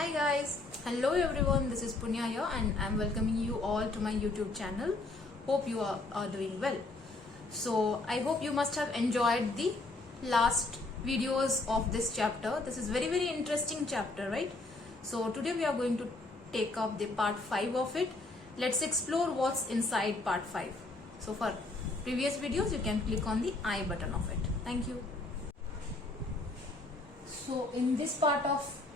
Hi guys, hello everyone, this is Punya here and I'm welcoming you all to my YouTube channel. Hope you are doing well. So I hope you must have enjoyed the last videos of this chapter. This is very interesting chapter, right? So today we are going to take up the part 5 of it. Let's explore what's inside part 5. So for previous videos you can click on the I button of it. Thank you. So in this part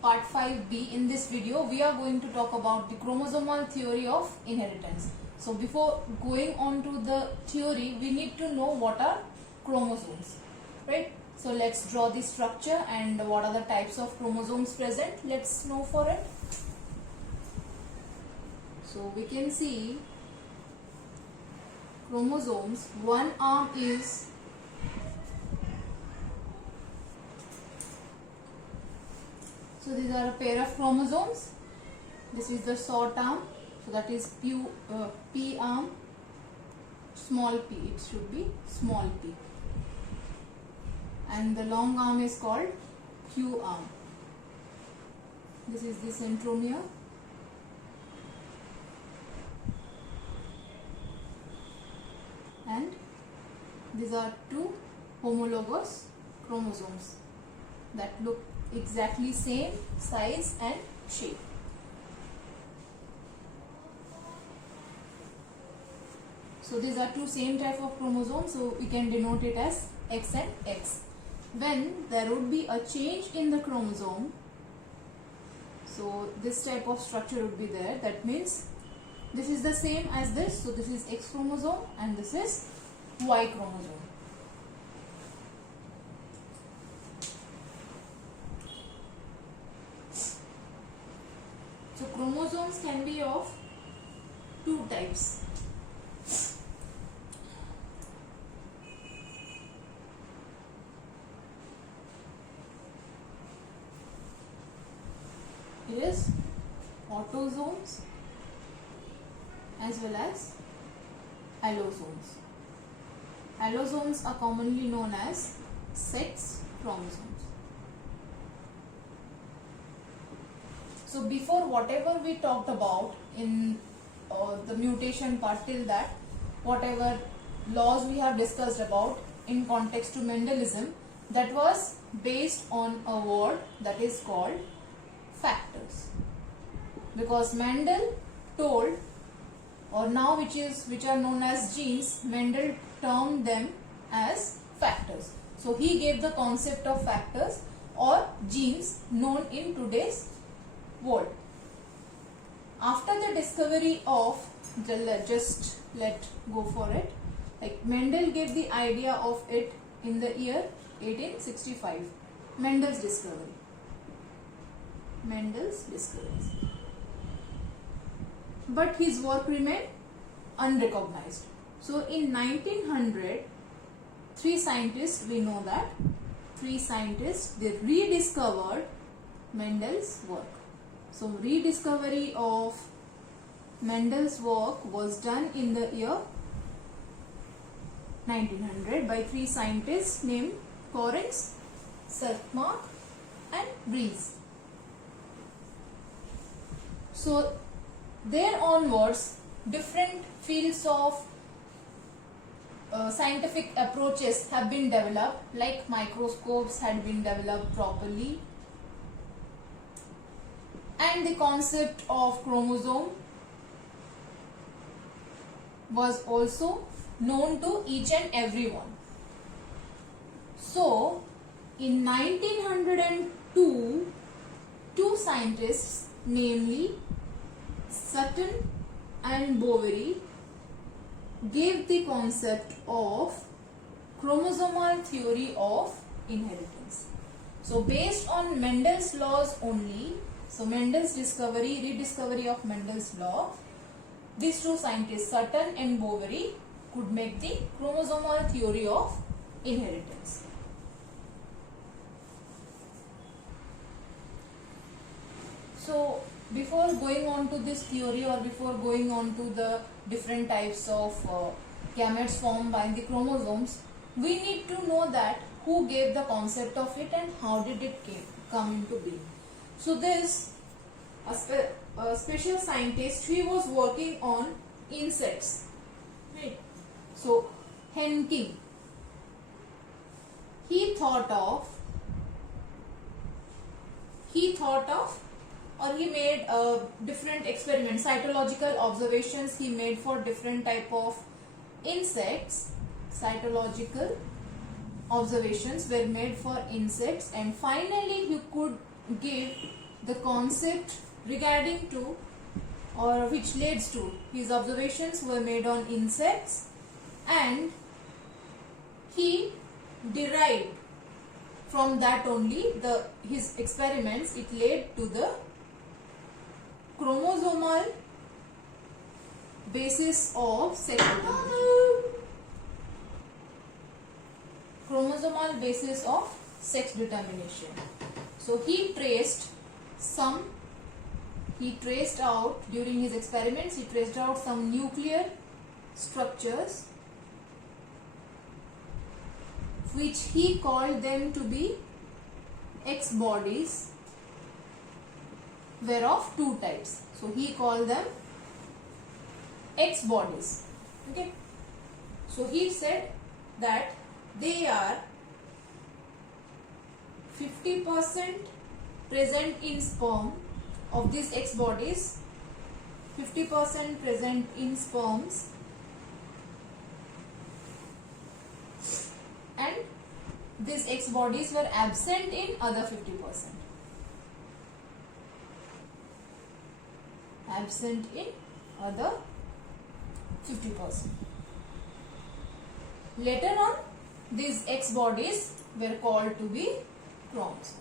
5b in this video we are going to talk about the chromosomal theory of inheritance. So before going on to the theory we need to know what are chromosomes, right? So let's draw the structure and what are the types of chromosomes present. Let's know for it. So we can see chromosomes, one arm is so these are a pair of chromosomes. This is the short arm, so that is P arm, small p, it should be small p. And the long arm is called Q arm. This is the centromere. And these are two homologous chromosomes that look exactly same size and shape. So these are two same type of chromosomes, so we can denote it as X and X. When there would be a change in the chromosome, so this type of structure would be there. That means this is the same as this, so this is X chromosome and this is Y chromosome. So chromosomes can be of two types. It is autosomes as well as allosomes. Allosomes are commonly known as sex chromosomes. So before whatever we talked about in the mutation part, till that whatever laws we have discussed about in context to Mendelism, that was based on a word that is called factors, because Mendel told, or now which are known as genes, Mendel termed them as factors. So he gave the concept of factors or genes known in today's world. After the discovery of, let go for it, like Mendel gave the idea of it in the year 1865. Mendel's discovery. But his work remained unrecognized. So in 1900, three scientists, we know that, three scientists, they rediscovered Mendel's work. So rediscovery of Mendel's work was done in the year 1900 by three scientists named Correns, Selkmark and Rees. So there onwards, different fields of scientific approaches have been developed, like microscopes had been developed properly, and the concept of chromosome was also known to each and everyone. So in 1902, two scientists, namely Sutton and Boveri, gave the concept of chromosomal theory of inheritance. So based on Mendel's laws only, so Mendel's rediscovery of Mendel's law, these two scientists, Sutton and Boveri, could make the chromosomal theory of inheritance. So before going on to this theory, or before going on to the different types of gametes formed by the chromosomes, we need to know that who gave the concept of it and how did it come into being. So this a special scientist, he was working on insects, right? So Henking, he thought of or he made different experiments, cytological observations he made for different type of insects. Cytological observations were made for insects, and finally he could give the concept regarding to, or which leads to, his observations were made on insects, and he derived from that only his experiments, it led to the chromosomal basis of sex determination. Chromosomal basis of sex determination. So he traced out during his experiments, he traced out some nuclear structures which he called them to be X bodies, were of two types. So he called them X bodies. Okay. So he said that they are 50% present in sperm of these X bodies, 50% present in sperms, and these X bodies were absent in other 50%. Absent in other 50%. Later on, these X bodies were called to be chromosomes.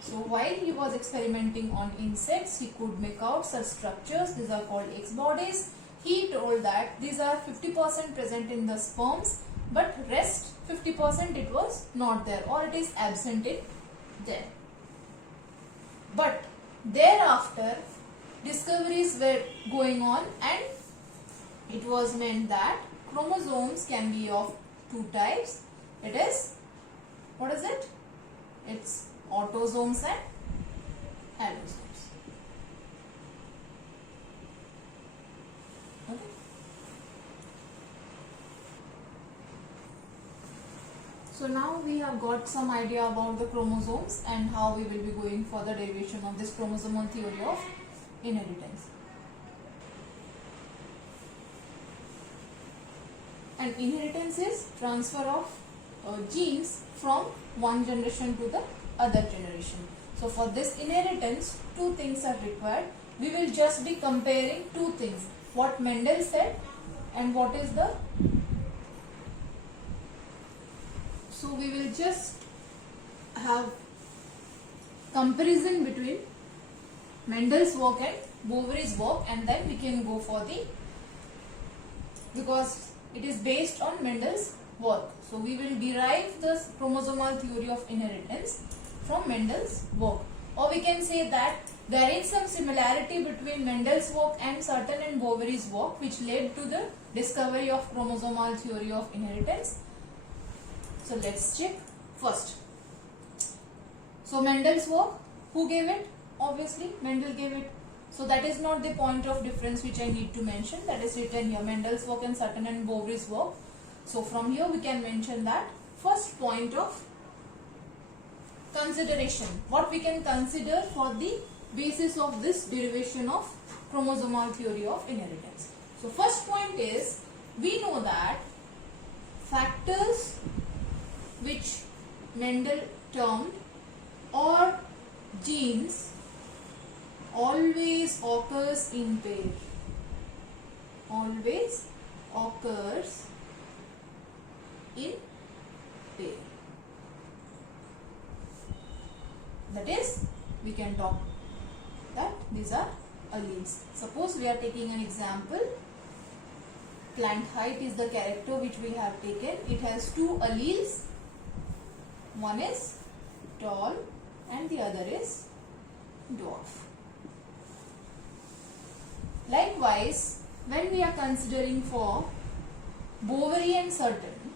So while he was experimenting on insects, he could make out such structures. These are called X bodies. He told that these are 50% present in the sperms, but rest 50% it was not there, or it is absent in there. But thereafter, discoveries were going on, and it was meant that chromosomes can be of two types. It is, what is it? It's autosomes and allosomes. Okay. So now we have got some idea about the chromosomes and how we will be going for the derivation of this chromosomal theory of inheritance. And inheritance is transfer of genes from one generation to the other generation. So for this inheritance, two things are required. We will just be comparing two things, what Mendel said and what is the, so we will just have comparison between Mendel's work and Bovary's work, and then we can go for the, because it is based on Mendel's work. So we will derive the chromosomal theory of inheritance from Mendel's work. Or we can say that there is some similarity between Mendel's work and Sutton and Bovary's work, which led to the discovery of chromosomal theory of inheritance. So let's check first. So Mendel's work, who gave it? Obviously Mendel gave it. So that is not the point of difference which I need to mention. That is written here, Mendel's work and Sutton and Bovary's work. So from here we can mention that first point of consideration, what we can consider for the basis of this derivation of chromosomal theory of inheritance. So first point is, we know that factors which Mendel termed or genes always occurs in pair. Always occurs in pair. That is, we can talk that these are alleles. Suppose we are taking an example. Plant height is the character which we have taken. It has two alleles. One is tall and the other is dwarf. Likewise, when we are considering for Bovary and Sutton,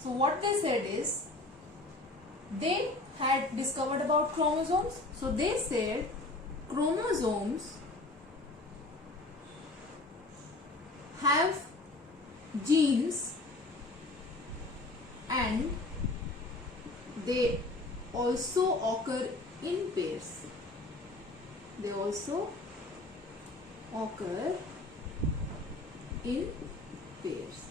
so what they said is, they had discovered about chromosomes? So they said chromosomes have genes and they also occur in pairs. They also occur in pairs.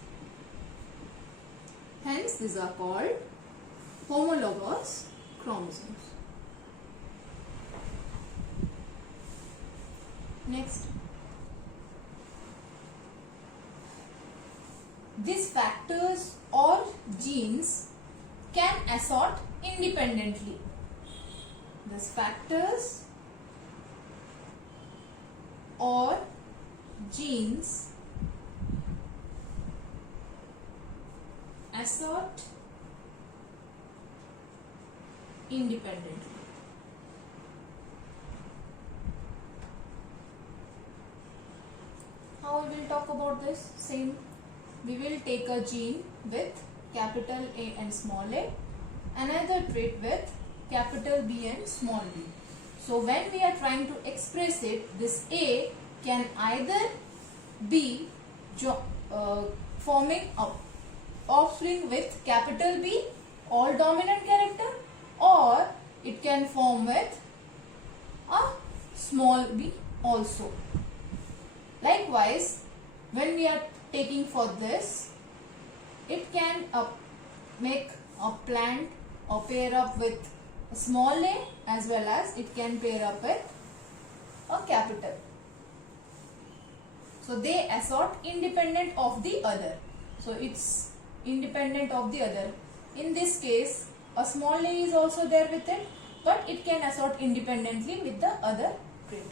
Hence, these are called homologous chromosomes. Next, these factors or genes can assort independently. These factors or genes assort independently. How we will talk about this? Same. We will take a gene with capital A and small a, another trait with capital B and small b. So when we are trying to express it, this A can either be forming a offspring with capital B, all dominant character, or it can form with a small b also. Likewise, when we are taking for this, it can make a plant or pair up with a small a, as well as it can pair up with a capital. So they assort independent of the other. So it's independent of the other. In this case, a small a is also there with it, but it can assort independently with the other trait.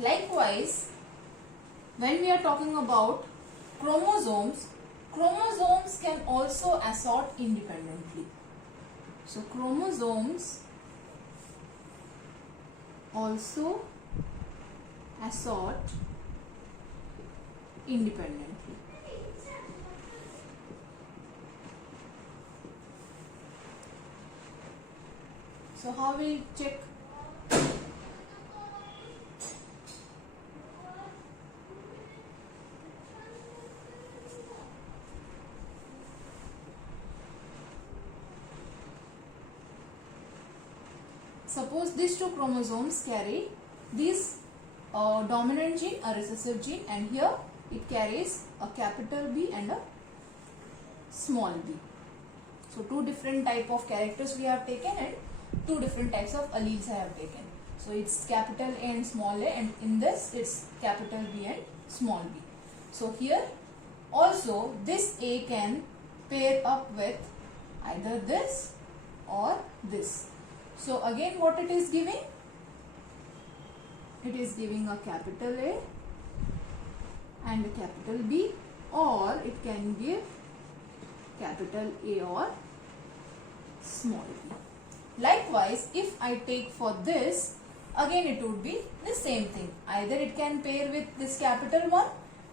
Likewise, when we are talking about chromosomes, chromosomes can also assort independently. So chromosomes also assort independently. So how will we check? Suppose these two chromosomes carry these dominant gene, a recessive gene, and here it carries a capital B and a small b. So two different type of characters we have taken and two different types of alleles I have taken. So it's capital A and small a, and in this it's capital B and small b. So here also this A can pair up with either this or this. So again what it is giving? It is giving a capital A and a capital B, or it can give capital A or small b. Likewise, if I take for this, again it would be the same thing. Either it can pair with this capital one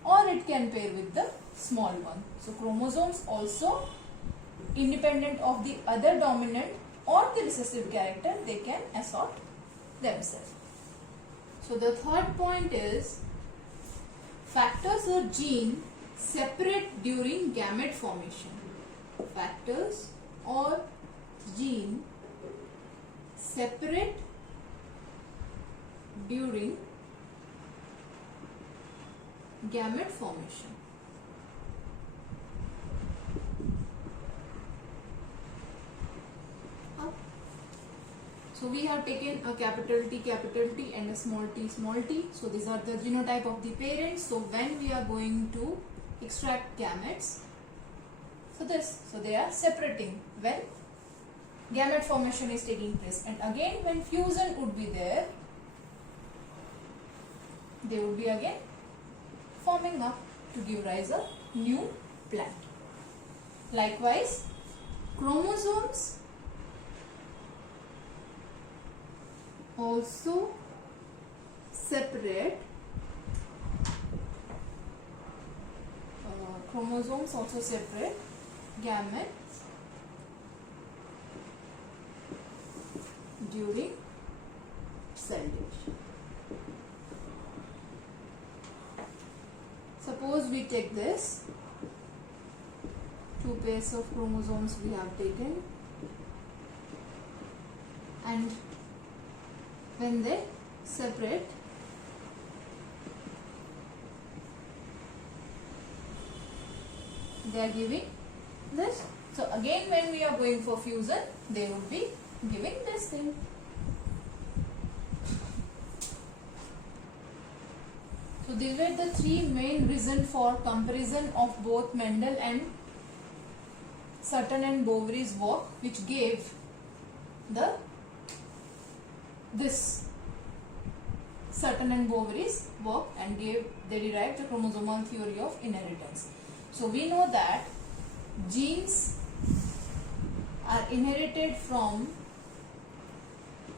or it can pair with the small one. So chromosomes also independent of the other dominant or the recessive character, they can assort themselves. So the third point is factors or gene separate during gamete formation. Factors or gene separate during gamete formation. So we have taken a capital T and a small t. So these are the genotype of the parents. So when we are going to extract gametes, so they are separating when gamete formation is taking place. And again when fusion would be there, they would be again forming up to give rise a new plant. Likewise, chromosomes also separate gametes during cell division. Suppose we take this, 2 pairs of chromosomes we have taken, and when they separate, they are giving this. So again, when we are going for fusion, they would be giving this thing. So these were the 3 main reasons for comparison of both Mendel and Sutton and Bowery's work, which gave this Sutton and Bowery's work, and they derived the chromosomal theory of inheritance. So we know that genes are inherited from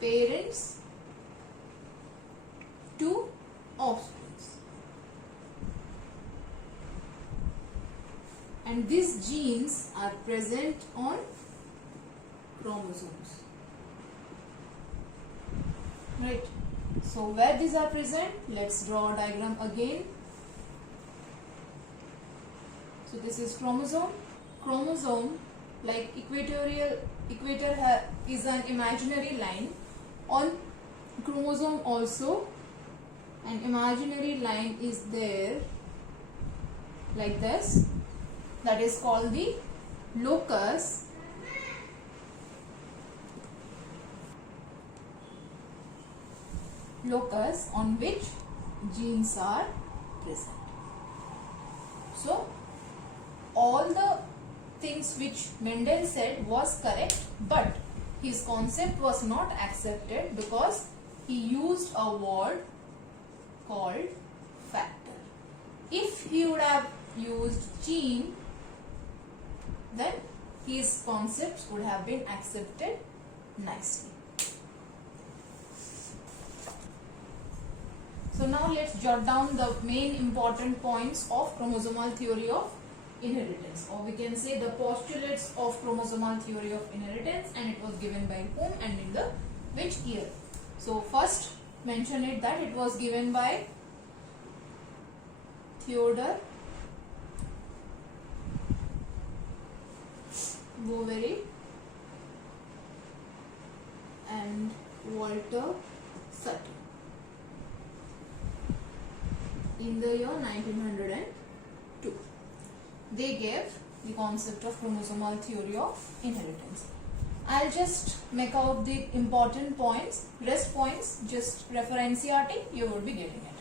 parents to offspring, and these genes are present on chromosomes, right? So where these are present, let's draw a diagram again. So this is chromosome. Chromosome, like equator is an imaginary line. On chromosome also an imaginary line is there, like this. That is called the locus. Locus on which genes are present. So all the things which Mendel said was correct, but his concept was not accepted because he used a word called factor. If he would have used gene, then his concepts would have been accepted nicely. So now let's jot down the main important points of chromosomal theory of inheritance, or we can say the postulates of chromosomal theory of inheritance, and it was given by whom and in the which year. So first mention it that it was given by Theodore Boveri and Walter Sutton in the year 1902. They gave the concept of chromosomal theory of inheritance. I'll just make out the important points. Rest points, just refer NCERT, you will be getting it.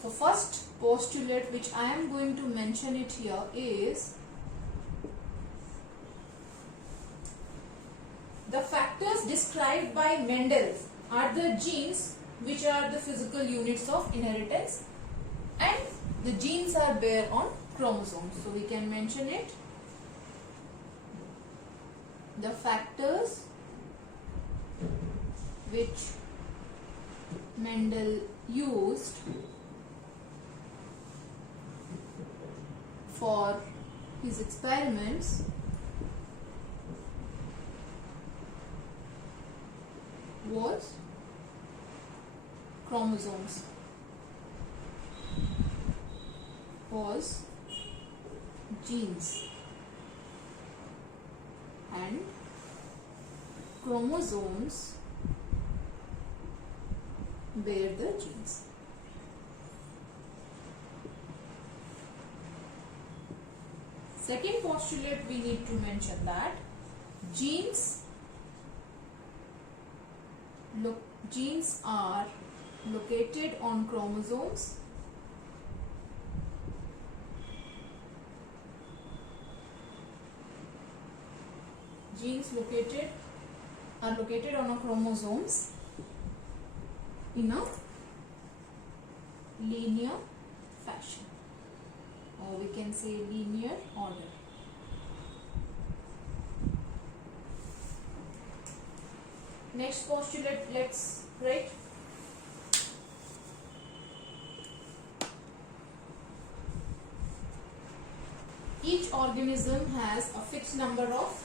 So first postulate which I am going to mention it here is the factors described by Mendel are the genes which are the physical units of inheritance, and the genes are bare on chromosomes. So we can mention it. The factors which Mendel used for his experiments was chromosomes, was genes, and chromosomes bear the genes. Second postulate we need to mention that genes are located on chromosomes are located on a chromosomes in a linear fashion, or we can say linear order. Next postulate, let's write. Each organism has a fixed number of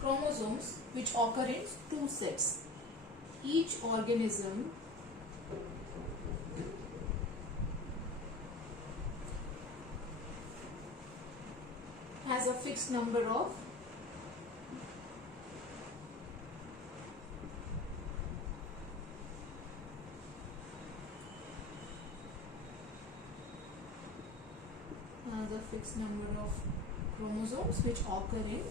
chromosomes which occur in 2 sets. each organism has a fixed number of chromosomes which occur in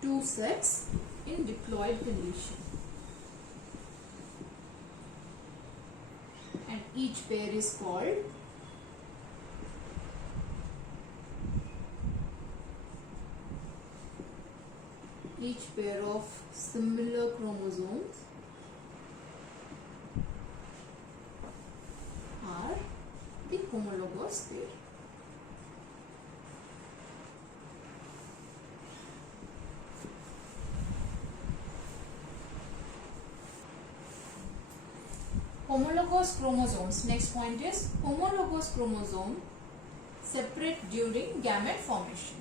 two sets in diploid condition, and each pair is called each pair of similar chromosomes are the homologous pair. Homologous chromosomes. Next point is homologous chromosome separate during gamete formation.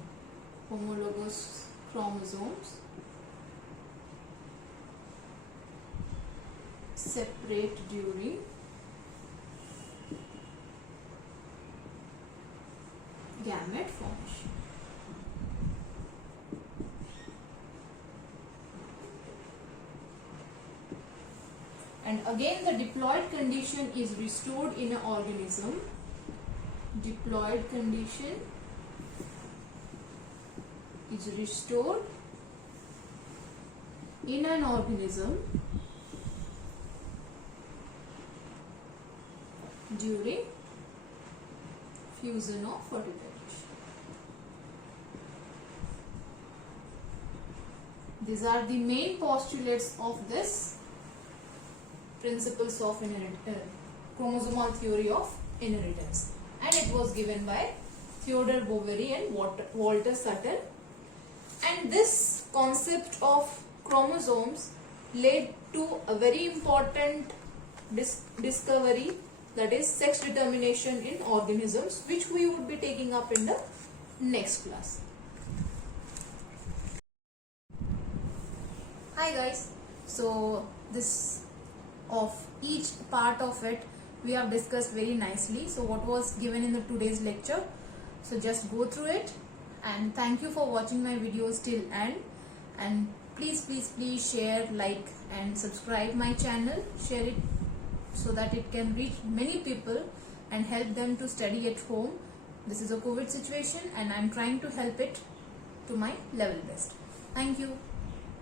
Homologous chromosomes separate during gamete formation. And again the diploid condition is restored in an organism. Diploid condition is restored in an organism during fusion or fertilization. These are the main postulates of this principles of chromosomal theory of inheritance, and it was given by Theodore Boveri and Walter Sutton. And this concept of chromosomes led to a very important discovery, that is sex determination in organisms, which we would be taking up in the next class. Hi guys, so this of each part of it we have discussed very nicely. So what was given in the today's lecture, so just go through it, and thank you for watching my videos till end, and please share, like and subscribe my channel. Share it so that it can reach many people and help them to study at home. This is a COVID situation and I am trying to help it to my level best. Thank you.